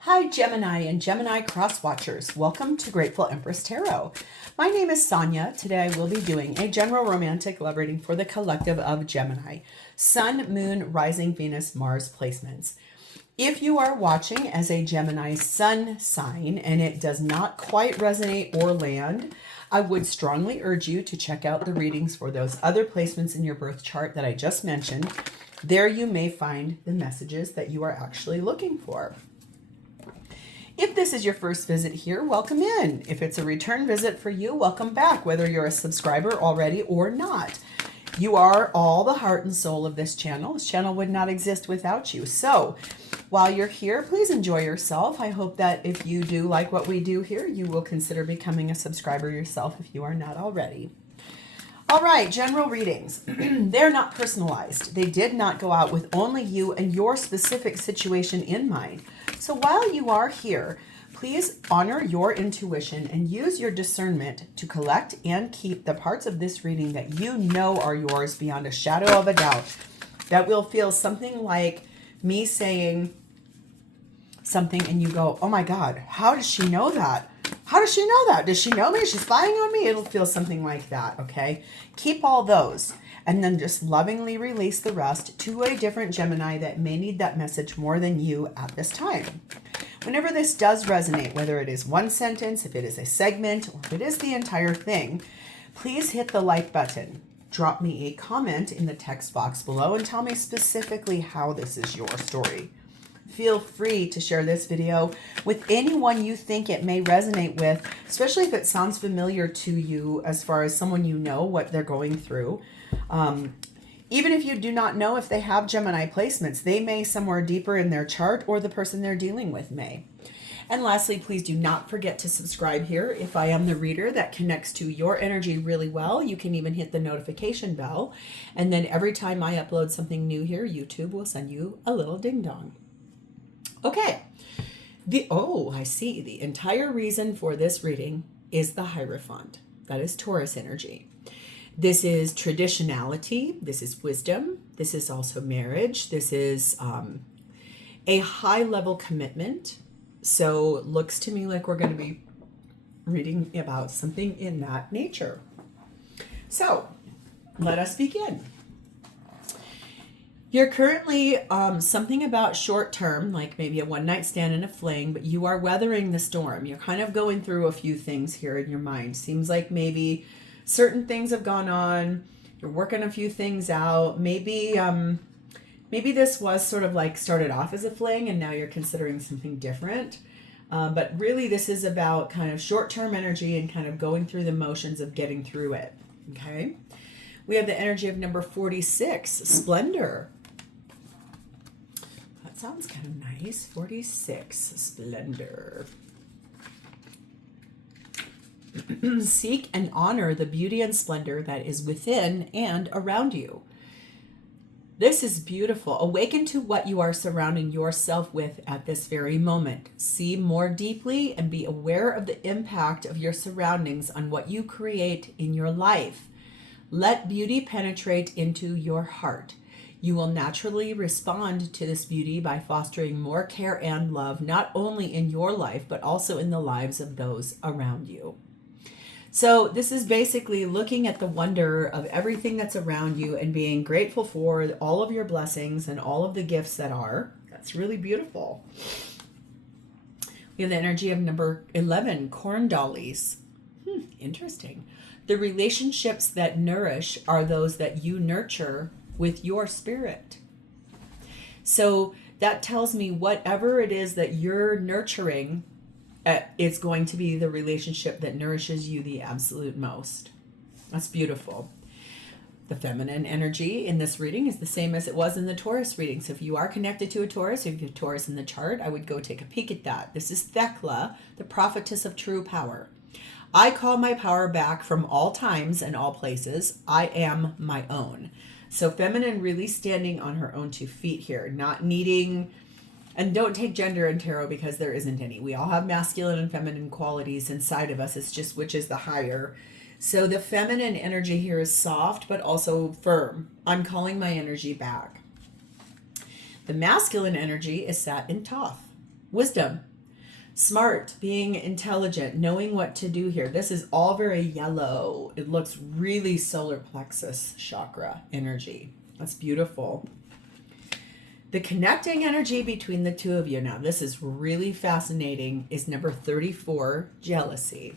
Hi, Gemini and Gemini cross watchers. Welcome to Grateful Empress Tarot. My name is Sonia. Today I will be doing a general romantic love reading for the collective of Gemini. Sun, Moon, Rising, Venus, Mars placements. If you are watching as a Gemini sun sign and it does not quite resonate or land, I would strongly urge you to check out the readings for those other placements in your birth chart that I just mentioned. There you may find the messages that you are actually looking for. If this is your first visit here, welcome in. If it's a return visit for you, welcome back, whether you're a subscriber already or not. You are all the heart and soul of this channel. This channel would not exist without you. So while you're here, please enjoy yourself. I hope that if you do like what we do here, you will consider becoming a subscriber yourself if you are not already. All right, general readings. They're not personalized. They did not go out with only you and your specific situation in mind. So while you are here, please honor your intuition and use your discernment to collect and keep the parts of this reading that you know are yours beyond a shadow of a doubt. That will feel something like me saying something and you go, oh my God, how does she know that? How does she know that? Does she know me? Is she spying on me? It'll feel something like that, okay? Keep all those and then just lovingly release the rest to a different Gemini that may need that message more than you at this time. Whenever this does resonate, whether it is one sentence, if it is a segment, or if it is the entire thing, please hit the like button. Drop me a comment in the text box below and tell me specifically how this is your story. Feel free to share this video with anyone you think it may resonate with, especially if it sounds familiar to you as far as someone you know what they're going through. Even if you do not know if they have Gemini placements, they may somewhere deeper in their chart or the person they're dealing with may. And lastly, please do not forget to subscribe here. If I am the reader that connects to your energy really well, you can even hit the notification bell. And then every time I upload something new here, YouTube will send you a little ding dong. Okay, I see. The entire reason for this reading is the Hierophant. That is Taurus energy. This is traditionality. This is wisdom. This is also marriage. This is a high level commitment. So it looks to me like we're going to be reading about something in that nature. So let us begin. You're currently something about short term, like maybe a one-night stand and a fling, but you are weathering the storm. You're kind of going through a few things here in your mind. Seems like maybe certain things have gone on. You're working a few things out. Maybe this was sort of like started off as a fling and now you're considering something different. But really this is about kind of short-term energy and kind of going through the motions of getting through it. Okay. We have the energy of number 46, Splendor. That sounds kind of nice. 46, Splendor. Seek and honor the beauty and splendor that is within and around you. This is beautiful. Awaken to what you are surrounding yourself with at this very moment. See more deeply and be aware of the impact of your surroundings on what you create in your life. Let beauty penetrate into your heart. You will naturally respond to this beauty by fostering more care and love, not only in your life, but also in the lives of those around you. So this is basically looking at the wonder of everything that's around you and being grateful for all of your blessings and all of the gifts that are. That's really beautiful. We have the energy of number 11, Corn Dollies. Interesting. The relationships that nourish are those that you nurture with your spirit. So that tells me whatever it is that you're nurturing, it's going to be the relationship that nourishes you the absolute most. That's beautiful. The feminine energy in this reading is the same as it was in the Taurus reading. So if you are connected to a Taurus, if you have Taurus in the chart, I would go take a peek at that. This is Thecla, the prophetess of true power. I call my power back from all times and all places. I am my own. So feminine really standing on her own 2 feet here, not needing, and don't take gender in tarot because there isn't any. We all have masculine and feminine qualities inside of us. It's just which is the higher. So the feminine energy here is soft, but also firm. I'm calling my energy back. The masculine energy is sat in Thoth. wisdom, smart, being intelligent, knowing what to do here. This is all very yellow. It looks really solar plexus chakra energy. That's beautiful. The connecting energy between the two of you, now this is really fascinating, is number 34, jealousy.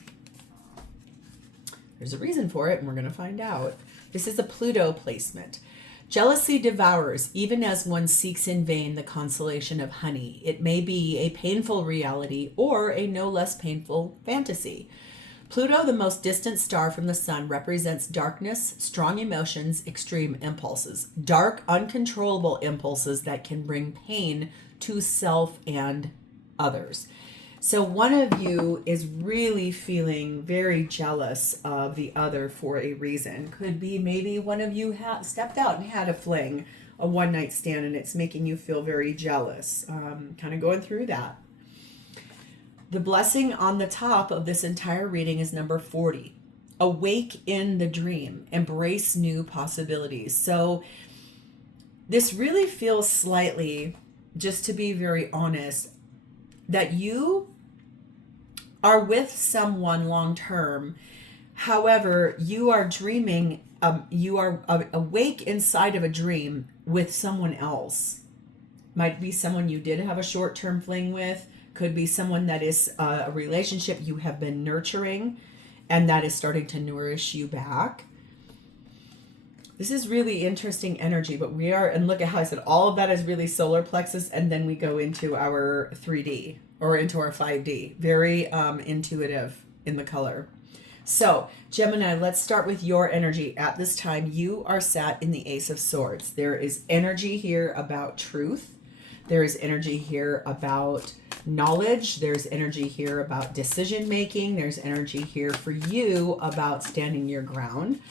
There's a reason for it, and we're going to find out. This is a Pluto placement. Jealousy devours, even as one seeks in vain the consolation of honey. It may be a painful reality or a no less painful fantasy. Pluto, the most distant star from the sun, represents darkness, strong emotions, extreme impulses. Dark, uncontrollable impulses that can bring pain to self and others. So one of you is really feeling very jealous of the other for a reason. Could be maybe one of you stepped out and had a fling, a one-night stand, and it's making you feel very jealous. Kind of going through that. The blessing on the top of this entire reading is number 40. Awake in the dream. Embrace new possibilities. So this really feels slightly, just to be very honest, that you are with someone long term. However, you are dreaming, you are awake inside of a dream with someone else. Might be someone you did have a short-term fling with, could be someone that is a relationship you have been nurturing and that is starting to nourish you back. This is really interesting energy, but we are, and look at how I said all of that is really solar plexus, and then we go into our 3D or into our 5D. Very intuitive in the color. So, Gemini, let's start with your energy. At this time, you are sat in the Ace of Swords. There is energy here about truth. There is energy here about knowledge. There's energy here about decision making. There's energy here for you about standing your ground,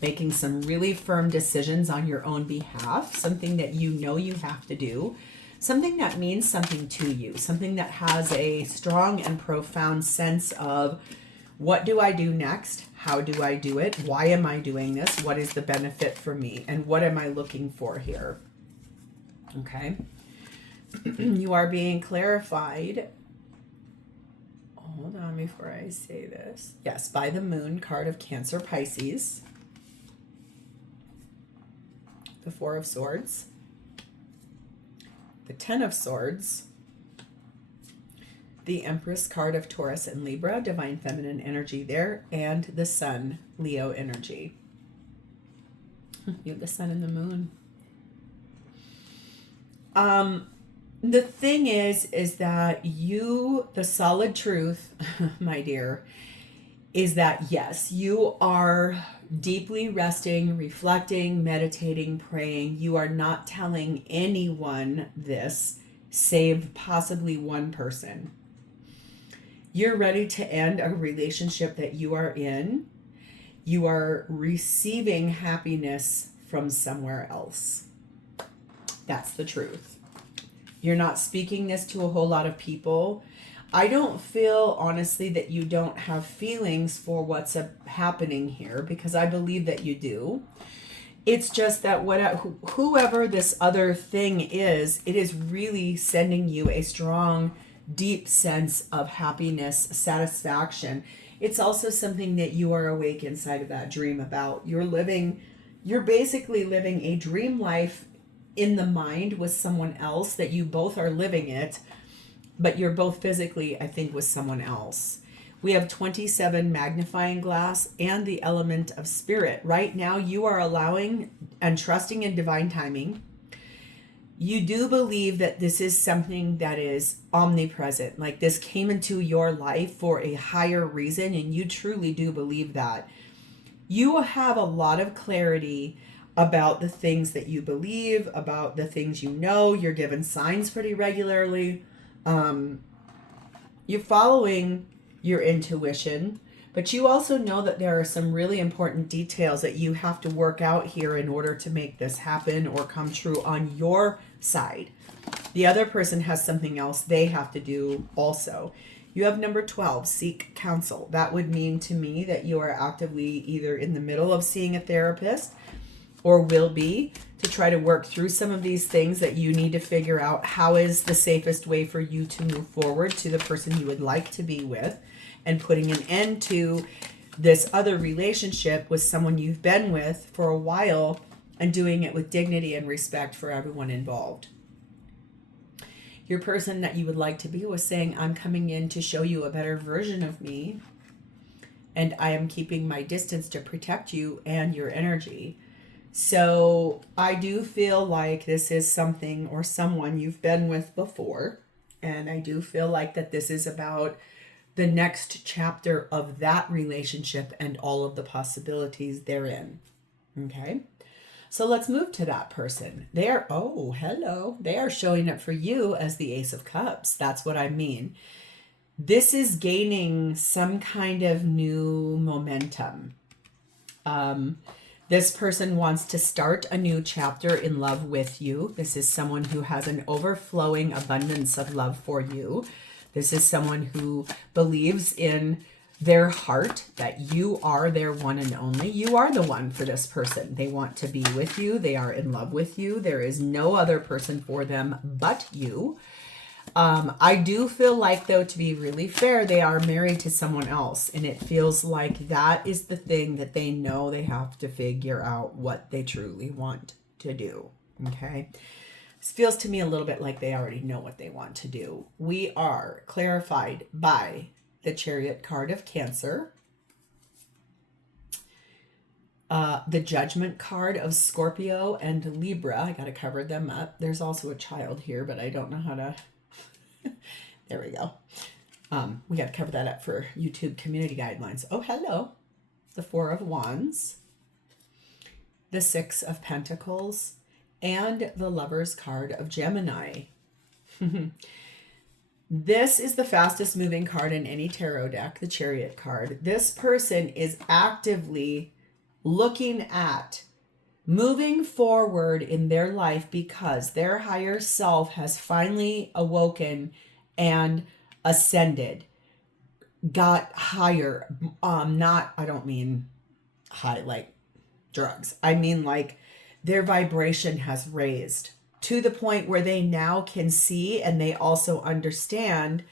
making some really firm decisions on your own behalf, something that you know you have to do, something that means something to you, something that has a strong and profound sense of what do I do next? How do I do it? Why am I doing this? What is the benefit for me? And what am I looking for here? Okay. You are being clarified. Hold on before I say this. Yes, by the Moon card of Cancer, Pisces. The Four of Swords, the Ten of Swords, the Empress card of Taurus and Libra, divine feminine energy there, and the Sun, Leo energy. You have the Sun and the Moon. The thing is that you, the solid truth, my dear, is that yes, you are deeply resting, reflecting, meditating, praying. You are not telling anyone this, save possibly one person. You're ready to end a relationship that you are in. You are receiving happiness from somewhere else. That's the truth. You're not speaking this to a whole lot of people. I don't feel, honestly, that you don't have feelings for what's happening here, because I believe that you do. It's just that whoever this other thing is, it is really sending you a strong, deep sense of happiness, satisfaction. It's also something that you are awake inside of that dream about. You're basically living a dream life in the mind with someone else that you both are living it, but you're both physically, I think, with someone else. We have 27 magnifying glass and the element of spirit. Right now, you are allowing and trusting in divine timing. You do believe that this is something that is omnipresent. Like this came into your life for a higher reason, and you truly do believe that. You have a lot of clarity about the things that you believe, about the things you know. You're given signs pretty regularly. You're following your intuition, but you also know that there are some really important details that you have to work out here in order to make this happen or come true on your side. The other person has something else they have to do also. You have number 12, seek counsel. That would mean to me that you are actively either in the middle of seeing a therapist, or will be, to try to work through some of these things that you need to figure out how is the safest way for you to move forward to the person you would like to be with, and putting an end to this other relationship with someone you've been with for a while, and doing it with dignity and respect for everyone involved. Your person that you would like to be was saying, I'm coming in to show you a better version of me, and I am keeping my distance to protect you and your energy. So I do feel like this is something or someone you've been with before, and I do feel like that this is about the next chapter of that relationship and all of the possibilities therein. Okay? So let's move to that person. They are, oh, hello. They are showing up for you as the Ace of Cups. That's what I mean. This is gaining some kind of new momentum. This person wants to start a new chapter in love with you. This is someone who has an overflowing abundance of love for you. This is someone who believes in their heart that you are their one and only. You are the one for this person. They want to be with you. They are in love with you. There is no other person for them but you. I do feel like, though, to be really fair, they are married to someone else, and it feels like that is the thing that they know they have to figure out what they truly want to do. Okay. This feels to me a little bit like they already know what they want to do. We are clarified by the Chariot card of Cancer, the Judgment card of Scorpio and Libra. I got to cover them up. There's also a child here, but I don't know how to. There we go. We got to cover that up for YouTube community guidelines. Oh, hello. The Four of Wands, the Six of Pentacles, and the Lover's card of Gemini. This is the fastest moving card in any tarot deck, the Chariot card. This person is actively looking at moving forward in their life because their higher self has finally awoken and ascended, got higher. I don't mean high like drugs. I mean like their vibration has raised to the point where they now can see, and they also understand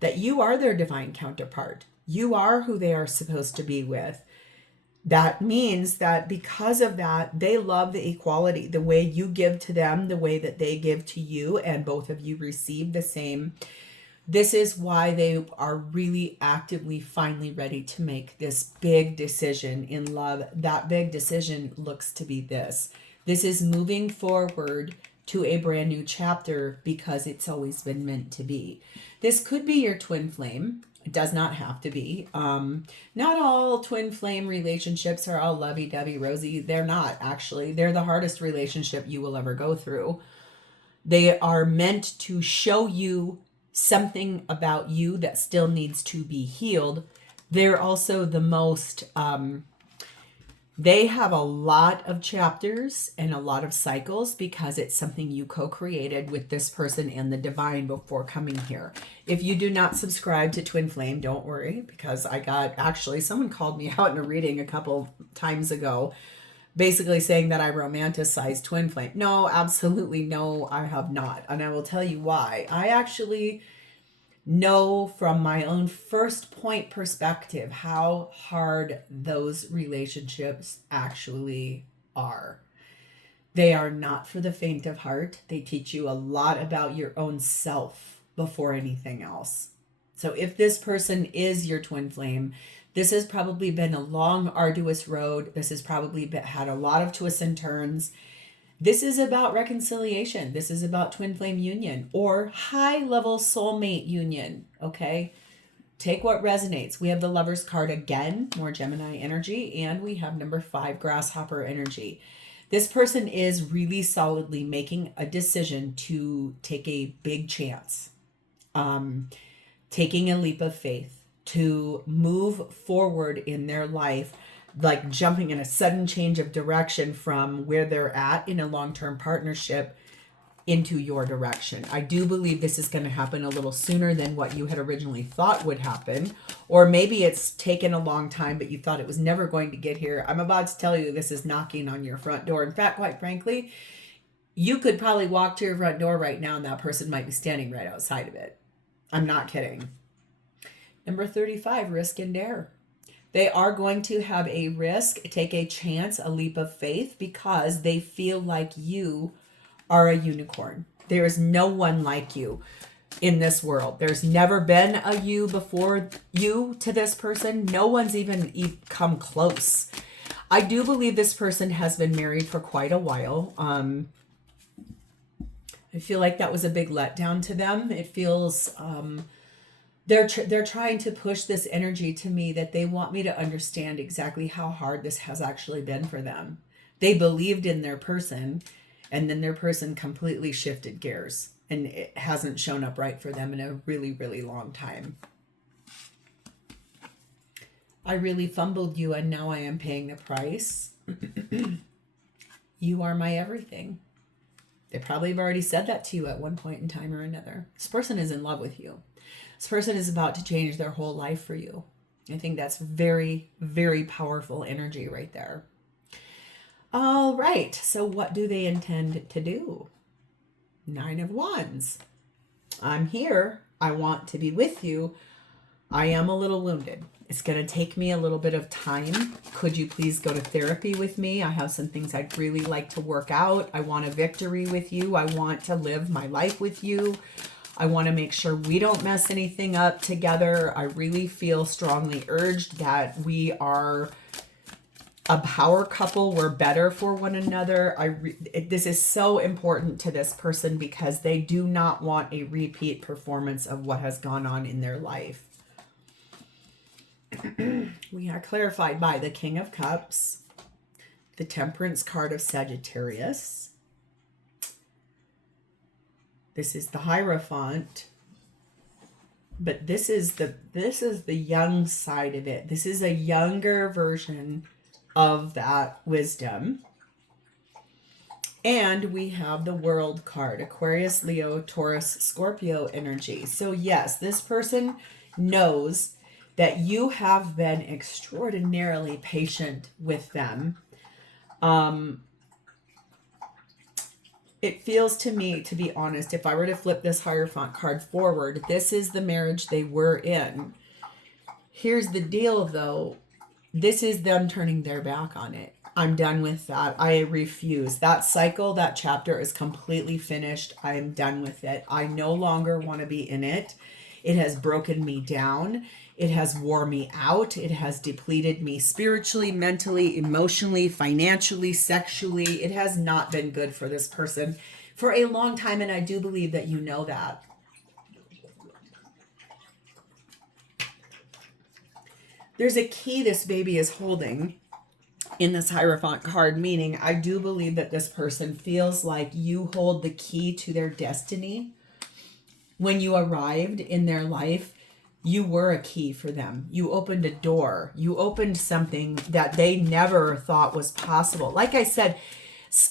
that you are their divine counterpart. You are who they are supposed to be with. That means that because of that, they love the equality, the way you give to them, the way that they give to you, and both of you receive the same. This is why they are really actively finally ready to make this big decision in love. That big decision looks to be this. This is moving forward to a brand new chapter because it's always been meant to be. This could be your twin flame. It does not have to be. Not all twin flame relationships are all lovey-dovey, rosy. They're not, actually. They're the hardest relationship you will ever go through. They are meant to show you something about you that still needs to be healed. They're also the most... They have a lot of chapters and a lot of cycles because it's something you co-created with this person and the divine before coming here. If you do not subscribe to Twin Flame, don't worry, because actually someone called me out in a reading a couple times ago, basically saying that I romanticize Twin Flame. No, absolutely no, I have not. And I will tell you why. I actually know from my own first point perspective how hard those relationships actually are. They are not for the faint of heart. They teach you a lot about your own self before anything else. So if this person is your twin flame, this has probably been a long, arduous road. This has probably had a lot of twists and turns. This is about reconciliation. This is about twin flame union or high level soulmate union. Okay. Take what resonates. We have the Lover's card again, more Gemini energy, and we have number 5, Grasshopper energy. This person is really solidly making a decision to take a big chance, taking a leap of faith to move forward in their life, like jumping in a sudden change of direction from where they're at in a long-term partnership into your direction. I do believe this is going to happen a little sooner than what you had originally thought would happen. Or maybe it's taken a long time, but you thought it was never going to get here. I'm about to tell you this is knocking on your front door. In fact, quite frankly, you could probably walk to your front door right now and that person might be standing right outside of it. I'm not kidding. Number 35, risk and dare. They are going to have a risk, take a chance, a leap of faith, because they feel like you are a unicorn. There is no one like you in this world. There's never been a you before you to this person. No one's even come close. I do believe this person has been married for quite a while. I feel like that was a big letdown to them. It feels they're trying to push this energy to me that they want me to understand exactly how hard this has actually been for them. They believed in their person, and then their person completely shifted gears, and it hasn't shown up right for them in a really, really long time. I really fumbled you, and now I am paying the price. You are my everything. They probably have already said that to you at one point in time or another. This person is in love with you. This person is about to change their whole life for you. I think that's very, very powerful energy right there. All right, so what do they intend to do? 9 of Wands. I'm here. I want to be with you. I am a little wounded. It's going to take me a little bit of time. Could you please go to therapy with me? I have some things I'd really like to work out. I want a victory with you. I want to live my life with you. I want to make sure we don't mess anything up together. I really feel strongly urged that we are a power couple. We're better for one another. This is so important to this person because they do not want a repeat performance of what has gone on in their life. We are clarified by the King of Cups, the Temperance card of Sagittarius. This is the Hierophant, but this is the young side of it. This is a younger version of that wisdom. And we have the World card, Aquarius, Leo, Taurus, Scorpio energy. So yes, this person knows that you have been extraordinarily patient with them. It feels to me, to be honest, if I were to flip this Hierophant card forward, this is the marriage they were in. Here's the deal, though. This is them turning their back on it. I'm done with that. I refuse. That cycle, that chapter is completely finished. I am done with it. I no longer want to be in it. It has broken me down. It has wore me out. It has depleted me spiritually, mentally, emotionally, financially, sexually. It has not been good for this person for a long time, and I do believe that you know that. There's a key this baby is holding in this Hierophant card, meaning I do believe that this person feels like you hold the key to their destiny. When you arrived in their life, you were a key for them. You opened a door. You opened something that they never thought was possible. Like I said,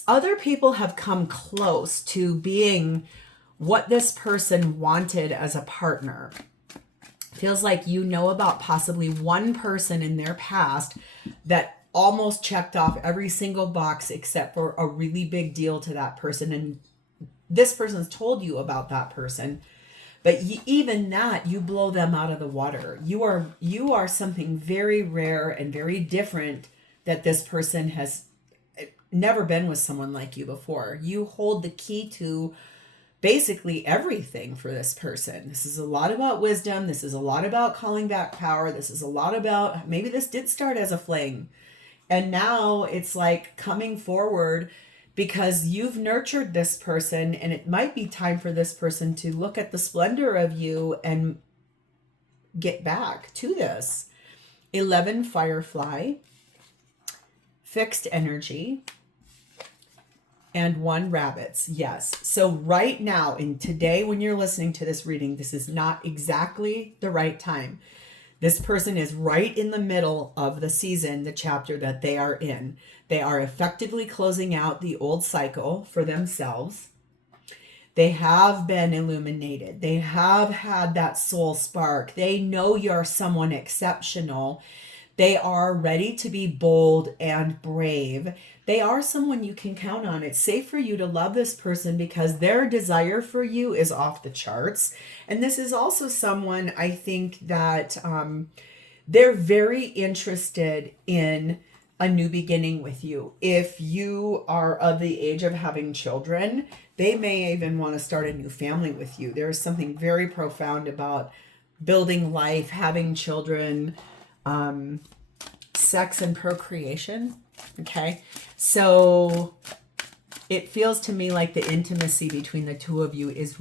other people have come close to being what this person wanted as a partner. Feels like you know about possibly one person in their past that almost checked off every single box except for a really big deal to that person. And this person's told you about that person. But even that, you blow them out of the water. You are something very rare and very different that this person has never been with someone like you before. You hold the key to basically everything for this person. This is a lot about wisdom. This is a lot about calling back power. This is a lot about, maybe this did start as a fling. And now it's like coming forward because you've nurtured this person, and it might be time for this person to look at the splendor of you and get back to this. 11 Firefly, fixed energy, and 1 Rabbits. Yes. So right now, and today when you're listening to this reading, this is not exactly the right time. This person is right in the middle of the season, the chapter that they are in. They are effectively closing out the old cycle for themselves. They have been illuminated. They have had that soul spark. They know you're someone exceptional. They are ready to be bold and brave. They are someone you can count on. It's safe for you to love this person because their desire for you is off the charts. And this is also someone, I think, that they're very interested in a new beginning with you. If you are of the age of having children, they may even want to start a new family with you. There's something very profound about building life, having children, sex and procreation. Okay. So it feels to me like the intimacy between the two of you is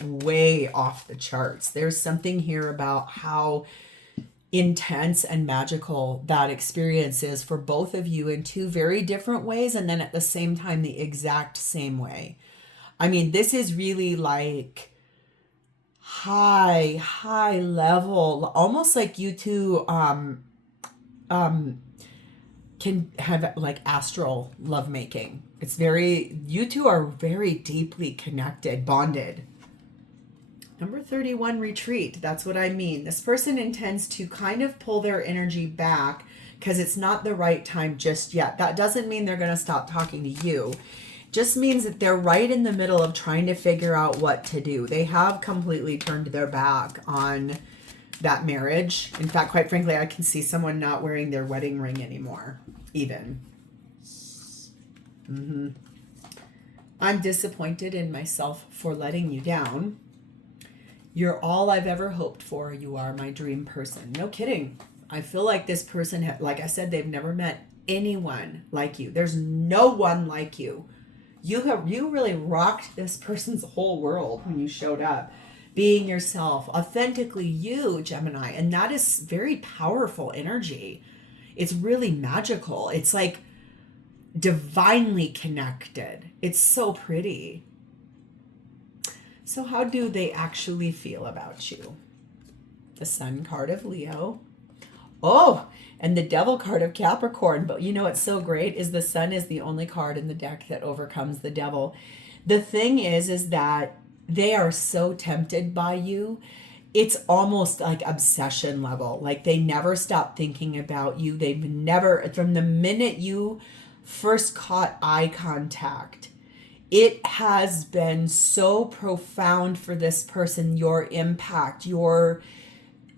way off the charts. There's something here about how intense and magical that experience is for both of you in two very different ways, and then at the same time the exact same way. I mean, this is really like high level, almost like you two can have like astral lovemaking. It's very, you two are very deeply connected, bonded. Number 31, retreat. That's what I mean. This person intends to kind of pull their energy back because it's not the right time just yet. That doesn't mean they're going to stop talking to you. Just means that they're right in the middle of trying to figure out what to do. They have completely turned their back on that marriage. In fact, quite frankly, I can see someone not wearing their wedding ring anymore, even. I'm disappointed in myself for letting you down. You're all I've ever hoped for. You are my dream person. No kidding. I feel like this person, like I said, they've never met anyone like you. There's no one like you. You really rocked this person's whole world when you showed up, being yourself, authentically you, Gemini. And that is very powerful energy. It's really magical. It's like divinely connected. It's so pretty. So how do they actually feel about you? The Sun card of Leo. Oh, and the Devil card of Capricorn. But you know what's so great is the Sun is the only card in the deck that overcomes the Devil. The thing is that they are so tempted by you. It's almost like obsession level. Like they never stop thinking about you. They've never, from the minute you first caught eye contact, it has been so profound for this person, your impact, your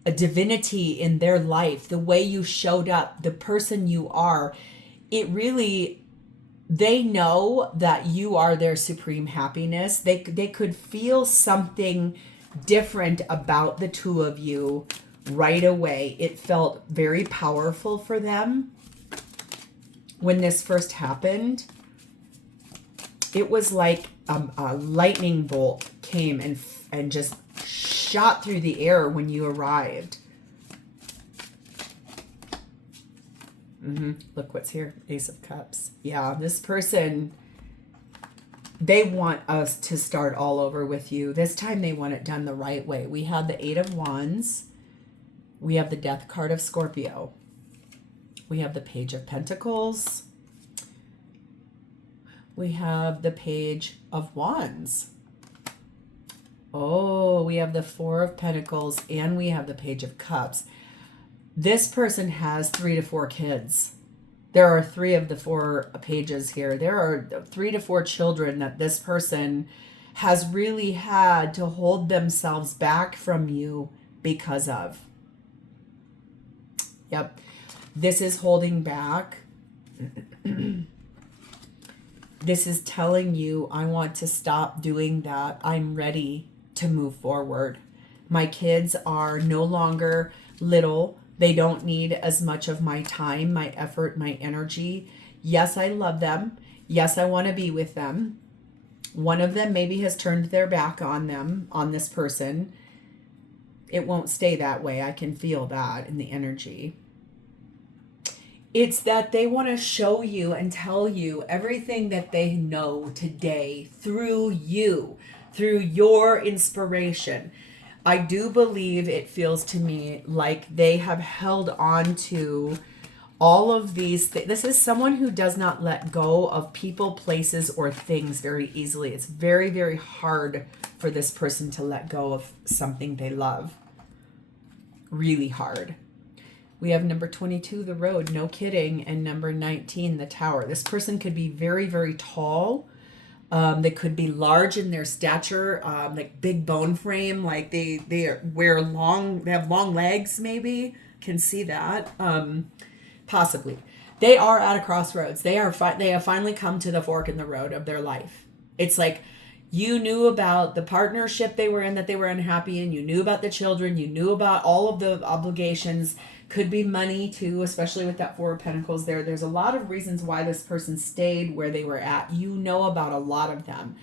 divinity in their life, the way you showed up, the person you are. It really, they know that you are their supreme happiness. They could feel something different about the two of you right away. It felt very powerful for them when this first happened. It was like a lightning bolt came and just shot through the air when you arrived. Look what's here. Ace of Cups. Yeah, this person, they want us to start all over with you. This time they want it done the right way. We have the Eight of Wands. We have the Death card of Scorpio. We have the Page of Pentacles. We have the Page of Wands. Oh, we have the Four of Pentacles and we have the Page of Cups. This person has 3 to 4 kids. There are 3 of the 4 pages here. There are 3 to 4 children that this person has really had to hold themselves back from you because of. Yep. This is holding back. This is telling you, I want to stop doing that. I'm ready to move forward. My kids are no longer little. They don't need as much of my time, my effort, my energy. Yes, I love them. Yes, I want to be with them. One of them maybe has turned their back on them, on this person. It won't stay that way. I can feel that in the energy. It's that they want to show you and tell you everything that they know today through you, through your inspiration. I do believe it feels to me like they have held on to All of these, this is someone who does not let go of people, places, or things very easily. It's very, very hard for this person to let go of something they love. Really hard. We have number 22, the road, no kidding, and number 19, the tower. This person could be very, very tall. They could be large in their stature, like big bone frame, like they wear they have long legs, maybe. Can see that. Possibly. They are at a crossroads. They have finally come to the fork in the road of their life. It's like you knew about the partnership they were in that they were unhappy in. You knew about the children. You knew about all of the obligations. Could be money too, especially with that Four of Pentacles there. There's a lot of reasons why this person stayed where they were at. You know about a lot of them.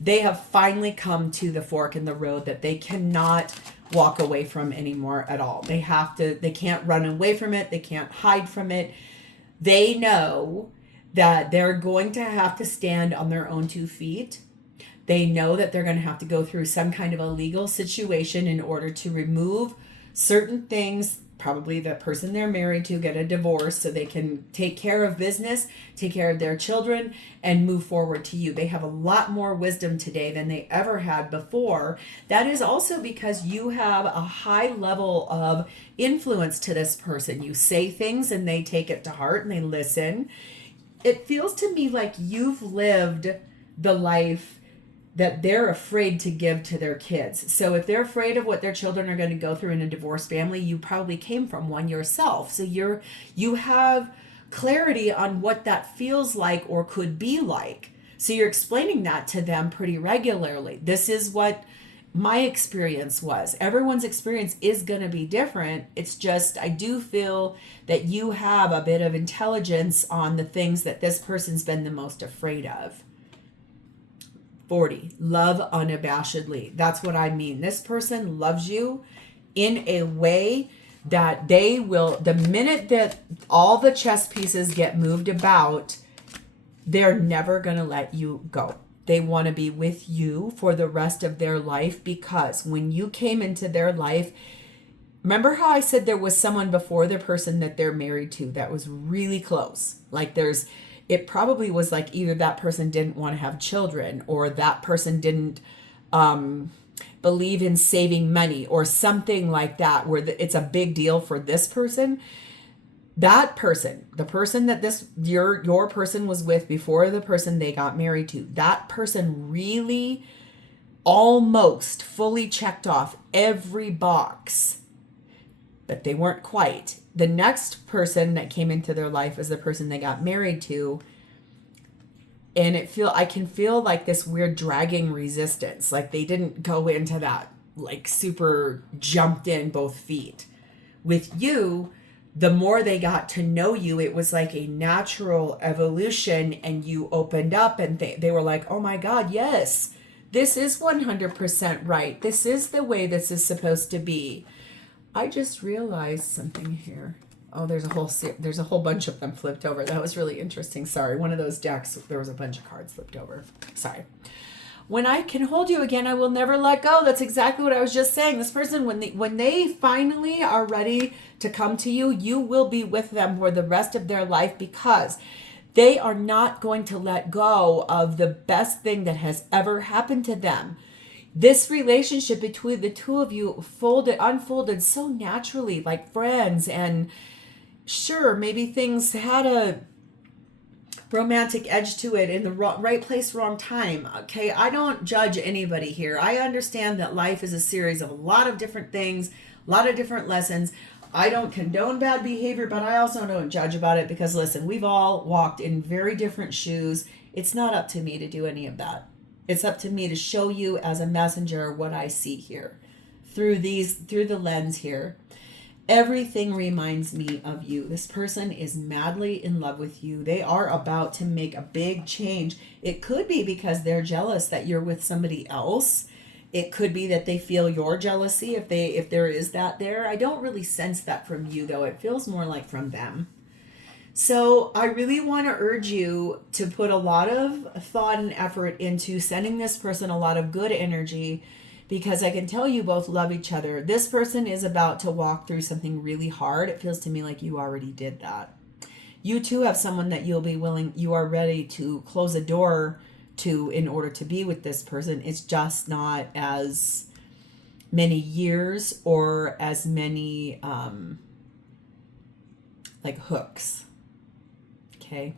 They have finally come to the fork in the road that they cannot walk away from anymore at all. They can't run away from it. They can't hide from it. They know that they're going to have to stand on their own 2 feet. They know that they're going to have to go through some kind of a legal situation in order to remove certain things. Probably the person they're married to get a divorce so they can take care of business, take care of their children, and move forward to you. They have a lot more wisdom today than they ever had before. That is also because you have a high level of influence to this person. You say things and they take it to heart and they listen. It feels to me like you've lived the life that they're afraid to give to their kids. So if they're afraid of what their children are going to go through in a divorced family, you probably came from one yourself. So you have clarity on what that feels like or could be like. So you're explaining that to them pretty regularly. This is what my experience was. Everyone's experience is going to be different. It's just, I do feel that you have a bit of intelligence on the things that this person's been the most afraid of. 40, love unabashedly. That's what I mean. This person loves you in a way that they will, the minute that all the chess pieces get moved about, they're never going to let you go. They want to be with you for the rest of their life, because when you came into their life, remember how I said there was someone before the person that they're married to that was really close? Like it probably was like either that person didn't want to have children, or that person didn't believe in saving money, or something like that, where it's a big deal for this person. That person, the person that your person was with before the person they got married to, that person really almost fully checked off every box, but they weren't quite. The next person that came into their life is the person they got married to. And I can feel like this weird dragging resistance. Like they didn't go into that, like super jumped in both feet. With you, the more they got to know you, it was like a natural evolution, and you opened up and they were like, oh my God, yes, this is 100% right. This is the way this is supposed to be. I just realized something here. Oh, there's a whole bunch of them flipped over. That was really interesting. Sorry. One of those decks, there was a bunch of cards flipped over. Sorry. When I can hold you again, I will never let go. That's exactly what I was just saying. This person, when they finally are ready to come to you, you will be with them for the rest of their life, because they are not going to let go of the best thing that has ever happened to them. This relationship between the two of you unfolded so naturally, like friends. And sure, maybe things had a romantic edge to it in the right place, wrong time. Okay, I don't judge anybody here. I understand that life is a series of a lot of different things, a lot of different lessons. I don't condone bad behavior, but I also don't judge about it, because listen, we've all walked in very different shoes. It's not up to me to do any of that. It's up to me to show you as a messenger what I see here through the lens here. Everything reminds me of you. This person is madly in love with you. They are about to make a big change. It could be because they're jealous that you're with somebody else. It could be that they feel your jealousy, if there is that there. I don't really sense that from you, though. It feels more like from them. So I really want to urge you to put a lot of thought and effort into sending this person a lot of good energy, because I can tell you both love each other. This person is about to walk through something really hard. It feels to me like you already did that. You too have someone that you are ready to close a door to in order to be with this person. It's just not as many years or as many like hooks. Okay.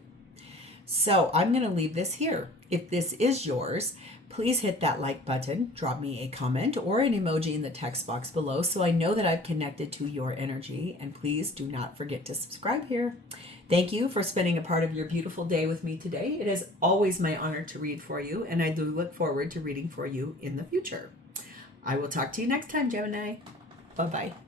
So I'm going to leave this here. If this is yours, please hit that like button, drop me a comment or an emoji in the text box below so I know that I've connected to your energy. And please do not forget to subscribe here. Thank you for spending a part of your beautiful day with me today. It is always my honor to read for you, and I do look forward to reading for you in the future. I will talk to you next time, Gemini. Bye-bye.